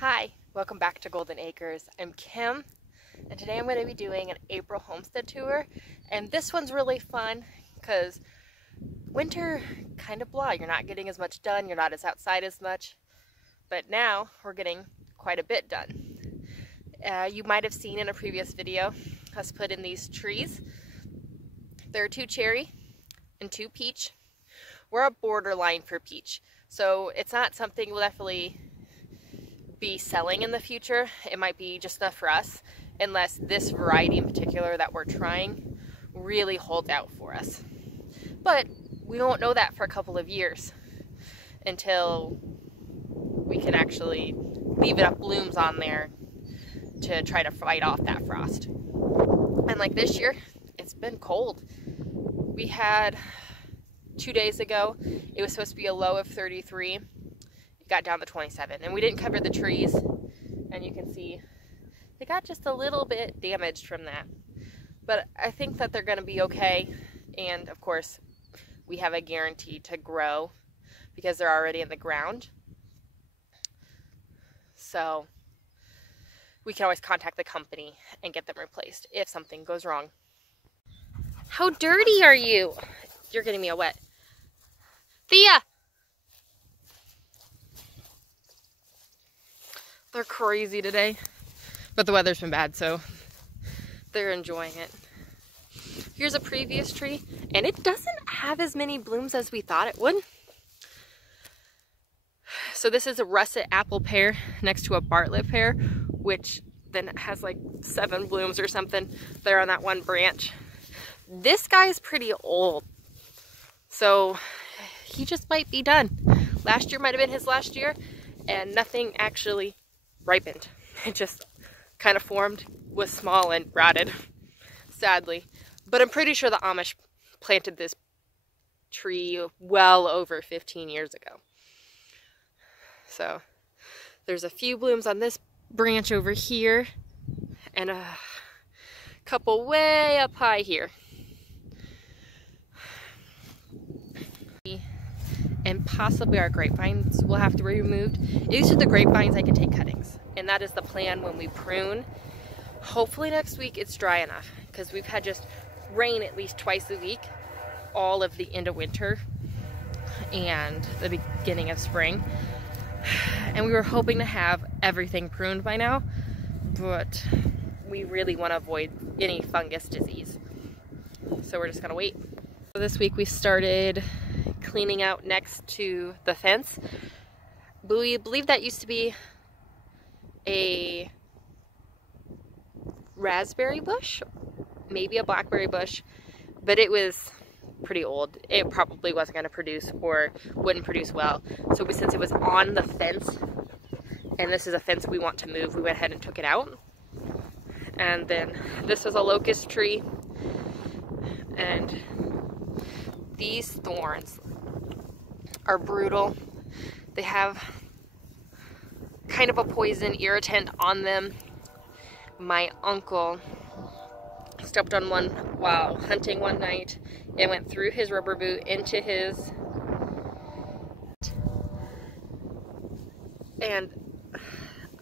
Hi, welcome back to Golden Acres. I'm Kim, and today I'm going to be doing an April homestead tour. And this one's really fun because winter kind of blah. You're not getting as much done, you're not as outside as much, but now we're getting quite a bit done. You might have seen in a previous video us put in these trees. There are 2 cherry and 2 peach. We're a borderline for peach, so it's not something we'll definitely be selling in the future. It might be just enough for us, unless this variety in particular that we're trying really holds out for us. But we won't know that for a couple of years until we can actually leave enough blooms on there to try to fight off that frost. And like this year, it's been cold. We had 2 days ago, it was supposed to be a low of 33. Got down to 27, and we didn't cover the trees, and you can see they got just a little bit damaged from that, but I think that they're going to be okay. And of course we have a guarantee to grow because they're already in the ground, so we can always contact the company and get them replaced if something goes wrong. How dirty are you? You're getting me a wet. Thea! They're crazy today, but the weather's been bad, so they're enjoying it. Here's a previous tree, and it doesn't have as many blooms as we thought it would. So this is a Russet apple pear next to a Bartlett pear, which then has like 7 blooms or something there on that one branch. This guy's pretty old, so he just might be done. Last year might have been his last year, and nothing actually ripened. It just kind of formed, was small, and rotted, sadly. But I'm pretty sure the Amish planted this tree well over 15 years ago. So there's a few blooms on this branch over here, and a couple way up high here. And possibly our grapevines will have to be removed. These are the grapevines I can take cuttings, and that is the plan when we prune. Hopefully next week it's dry enough, because we've had just rain at least twice a week all of the end of winter and the beginning of spring, and we were hoping to have everything pruned by now, but we really want to avoid any fungus disease, so we're just gonna wait. So this week we started cleaning out next to the fence. We believe that used to be a raspberry bush, maybe a blackberry bush, but it was pretty old. It probably wasn't going to produce or wouldn't produce well. So since it was on the fence, and this is a fence we want to move, we went ahead and took it out. And then this was a locust tree, and these thorns are brutal. They have kind of a poison irritant on them. My uncle stepped on one while hunting one night. It went through his rubber boot into his, and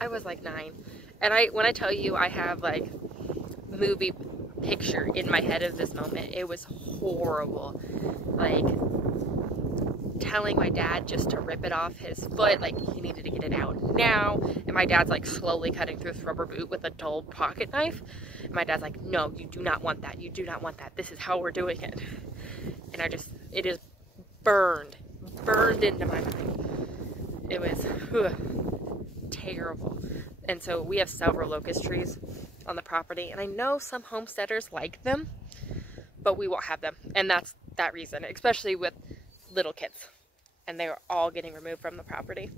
I was like 9. And when I tell you I have like movie picture in my head of this moment, it was horrible. Like telling my dad just to rip it off his foot, like he needed to get it out now, and my dad's like slowly cutting through his rubber boot with a dull pocket knife, and my dad's like, no, you do not want that, you do not want that, this is how we're doing it. And it is burned into my mind. It was terrible. And so we have several locust trees on the property, and I know some homesteaders like them, but we won't have them, and that's that reason, especially with little kids, and they were all getting removed from the property.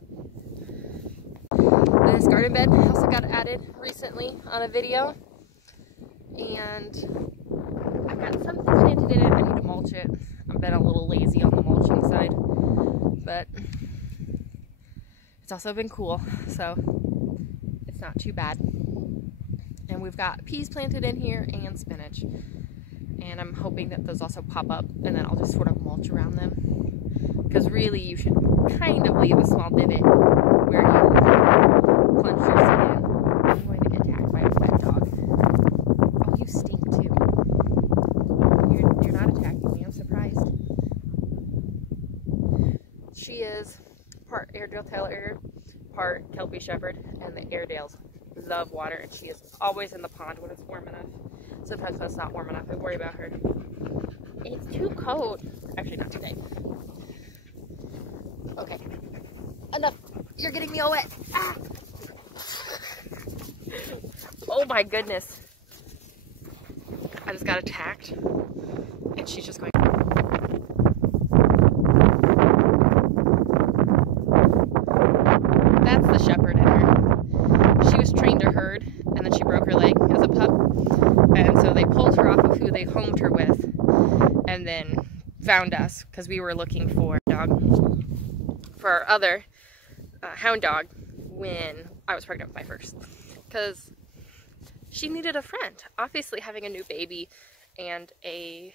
This garden bed also got added recently on a video, and I've got something planted in it. I need to mulch it. I've been a little lazy on the mulching side, but it's also been cool, so it's not too bad. And we've got peas planted in here and spinach, and I'm hoping that those also pop up, and then I'll just sort of mulch around them, because really you should kind of leave a small divot where you plunge your seat in. I'm going to get attacked by a wet dog. Oh, you stink too. You're not attacking me, I'm surprised. She is part Airedale Terrier, part Kelpie Shepherd, and the Airedales love water, and she is always in the pond when it's warm enough. Sometimes when it's not warm enough, I worry about her. It's too cold. Actually, not today. Okay. Enough. You're getting me all wet. Ah! Oh my goodness. I just got attacked. And she's just going. That's the shepherd in her. She was trained to herd, and then she broke her leg as a pup. And so they pulled her off of who they homed her with, and then found us because we were looking for a dog for our other hound dog when I was pregnant with my first, because she needed a friend. Obviously having a new baby and a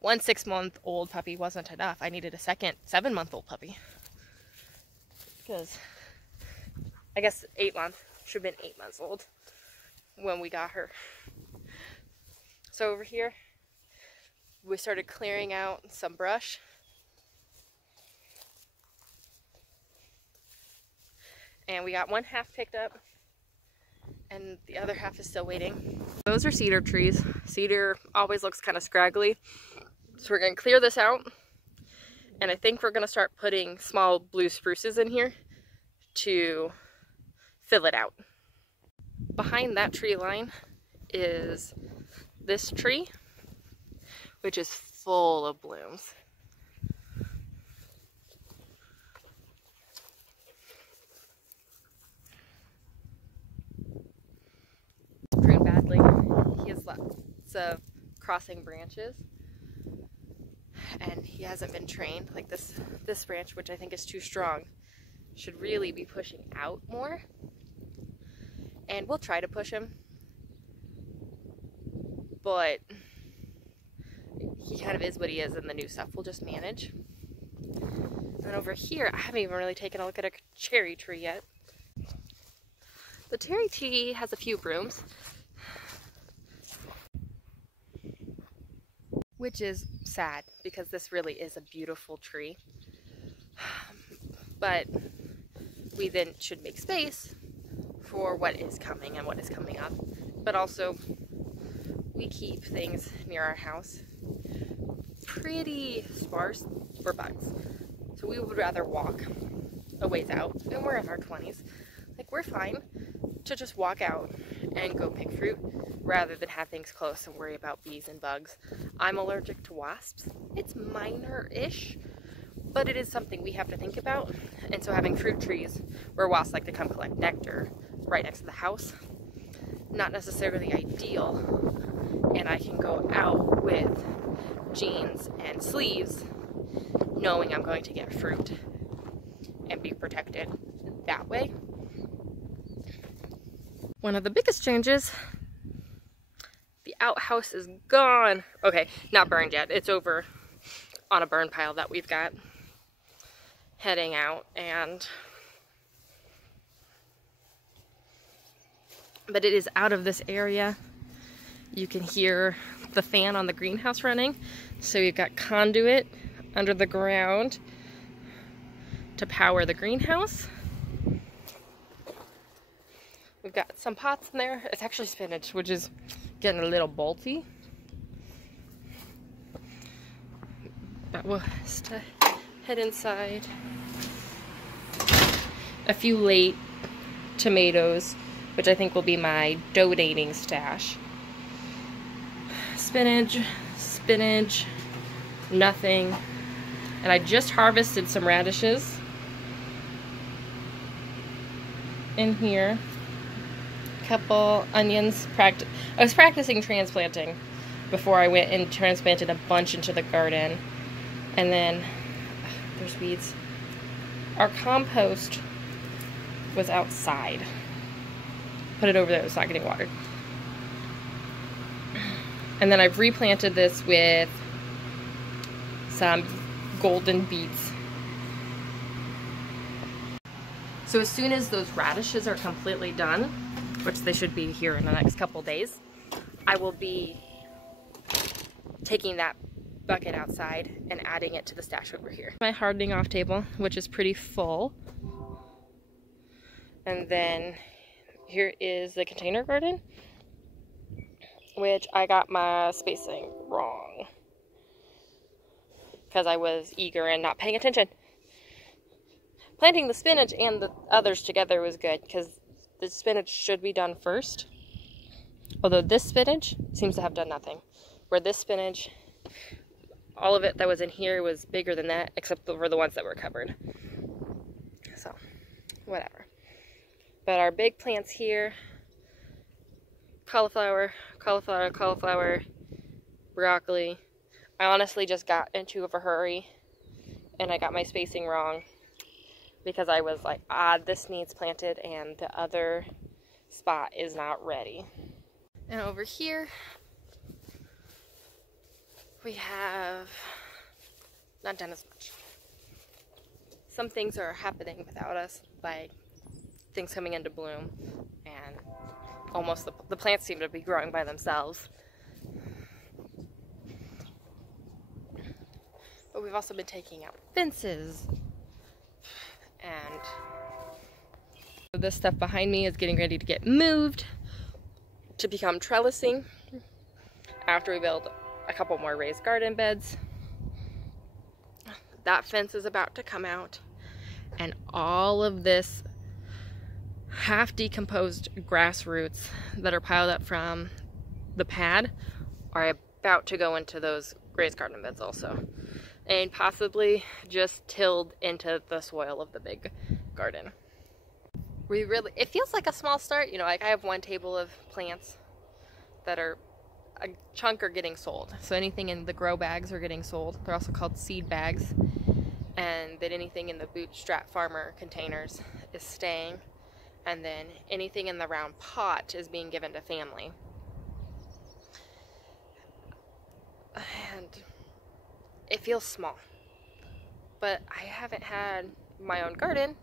1 6-month-old puppy wasn't enough. I needed a second 7-month-old puppy, because I guess 8 months, should have been 8 months old when we got her. So over here we started clearing out some brush. And we got one half picked up, and the other half is still waiting. Those are cedar trees. Cedar always looks kind of scraggly. So we're going to clear this out, and I think we're going to start putting small blue spruces in here to fill it out. Behind that tree line is this tree, which is full of blooms. Pruned badly. He has lots of crossing branches, and he hasn't been trained. Like this branch, which I think is too strong, should really be pushing out more. And we'll try to push him, but he kind of is what he is, and the new stuff we'll just manage. And over here, I haven't even really taken a look at a cherry tree yet. The cherry tree has a few brooms, which is sad because this really is a beautiful tree. But we then should make space for what is coming and what is coming up. But also, we keep things near our house pretty sparse for bugs. So we would rather walk a ways out, and we're in our 20s. Like, we're fine to just walk out and go pick fruit rather than have things close and worry about bees and bugs. I'm allergic to wasps. It's minor-ish, but it is something we have to think about. And so having fruit trees where wasps like to come collect nectar right next to the house, not necessarily ideal. And I can go out with jeans and sleeves knowing I'm going to get fruit and be protected that way. One of the biggest changes, the outhouse is gone. Okay, not burned yet. It's over on a burn pile that we've got heading out, but it is out of this area. You can hear the fan on the greenhouse running. So you've got conduit under the ground to power the greenhouse. We've got some pots in there. It's actually spinach, which is getting a little bolty. But we'll head inside. A few late tomatoes, which I think will be my donating stash. Spinach, nothing. And I just harvested some radishes in here. Couple onions. I was practicing transplanting before I went and transplanted a bunch into the garden. And then there's weeds. Our compost was outside. Put it over there, it's not getting watered. And then I've replanted this with some golden beets. So as soon as those radishes are completely done, which they should be here in the next couple days, I will be taking that bucket outside and adding it to the stash over here. My hardening off table, which is pretty full. And then here is the container garden, which I got my spacing wrong because I was eager and not paying attention. Planting the spinach and the others together was good because the spinach should be done first. Although this spinach seems to have done nothing. Where this spinach, all of it that was in here was bigger than that, except for the ones that were covered. So, whatever. But our big plants here, cauliflower, cauliflower, cauliflower, broccoli. I honestly just got into a hurry and I got my spacing wrong because I was like, this needs planted and the other spot is not ready. And over here, we have not done as much. Some things are happening without us, like things coming into bloom, and almost the plants seem to be growing by themselves. But we've also been taking out fences, and this stuff behind me is getting ready to get moved to become trellising after we build a couple more raised garden beds. That fence is about to come out, and all of this half decomposed grass roots that are piled up from the pad are about to go into those raised garden beds also, and possibly just tilled into the soil of the big garden. It feels like a small start, you know, like I have one table of plants that are a chunk are getting sold. So anything in the grow bags are getting sold. They're also called seed bags. And then anything in the Bootstrap Farmer containers is staying. And then anything in the round pot is being given to family. And it feels small. But I haven't had my own garden.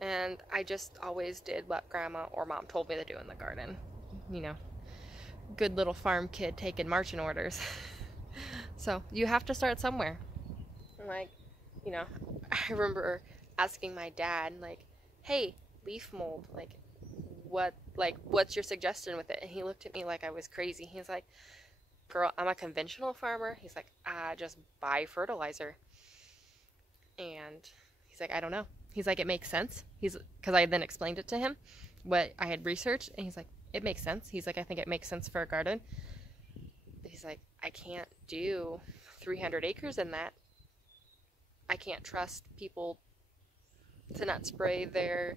And I just always did what grandma or mom told me to do in the garden. You know, good little farm kid taking marching orders. So you have to start somewhere. Like, you know, I remember asking my dad, like, hey, leaf mold, what's your suggestion with it? And he looked at me like I was crazy. He's like, girl, I'm a conventional farmer. He's like, just buy fertilizer. And he's like, I don't know. He's like, it makes sense. Because I then explained it to him, what I had researched, and he's like, it makes sense. He's like, I think it makes sense for a garden. But he's like, I can't do 300 acres in that. I can't trust people to not spray their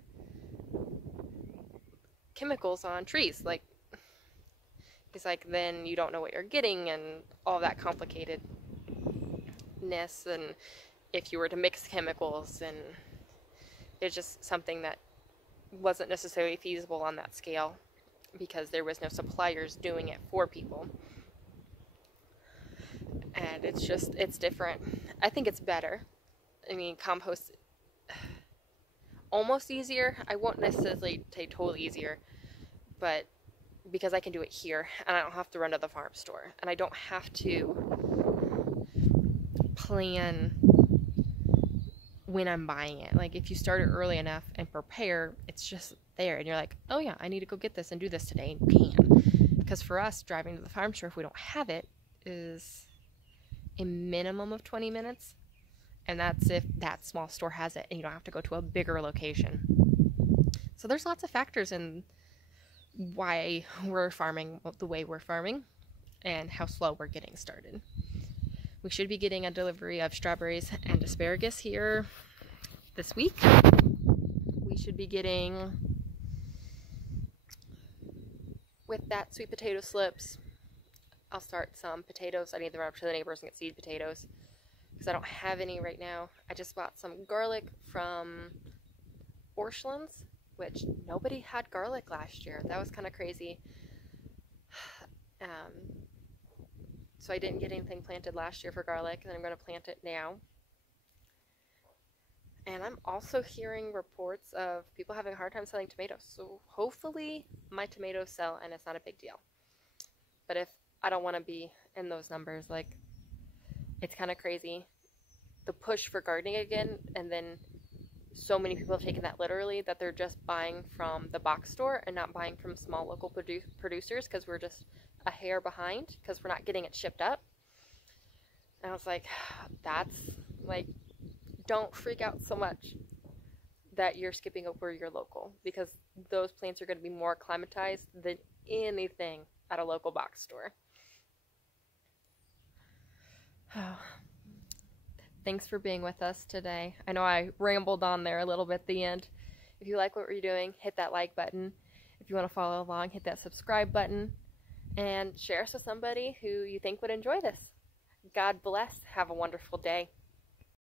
chemicals on trees. Like, he's like, then you don't know what you're getting and all that complicatedness, and if you were to mix chemicals, and it's just something that wasn't necessarily feasible on that scale because there was no suppliers doing it for people. And it's different. I think it's better. I mean, compost almost easier. I won't necessarily say totally easier, but because I can do it here and I don't have to run to the farm store and I don't have to plan when I'm buying it. Like, if you start it early enough and prepare, it's just there and you're like, oh yeah, I need to go get this and do this today, and you can. Because for us, driving to the farm store if we don't have it is a minimum of 20 minutes, and that's if that small store has it and you don't have to go to a bigger location. So there's lots of factors in why we're farming the way we're farming and how slow we're getting started. We should be getting a delivery of strawberries and asparagus here this week. We should be getting, with that, sweet potato slips. I'll start some potatoes. I need to run up to the neighbors and get seed potatoes because I don't have any right now. I just bought some garlic from Orchlands, which nobody had garlic last year. That was kind of crazy. So I didn't get anything planted last year for garlic, and I'm going to plant it now. And I'm also hearing reports of people having a hard time selling tomatoes. So hopefully my tomatoes sell and it's not a big deal. But if I don't want to be in those numbers, like, it's kind of crazy. The push for gardening again, and then so many people have taken that literally that they're just buying from the box store and not buying from small local producers because we're just a hair behind because we're not getting it shipped up. And I was like, that's like, don't freak out so much that you're skipping over your local, because those plants are going to be more acclimatized than anything at a local box store. Oh. Thanks for being with us today. I know I rambled on there a little bit at the end. If you like what we're doing, hit that like button. If you want to follow along, hit that subscribe button. And share us with somebody who you think would enjoy this. God bless. Have a wonderful day.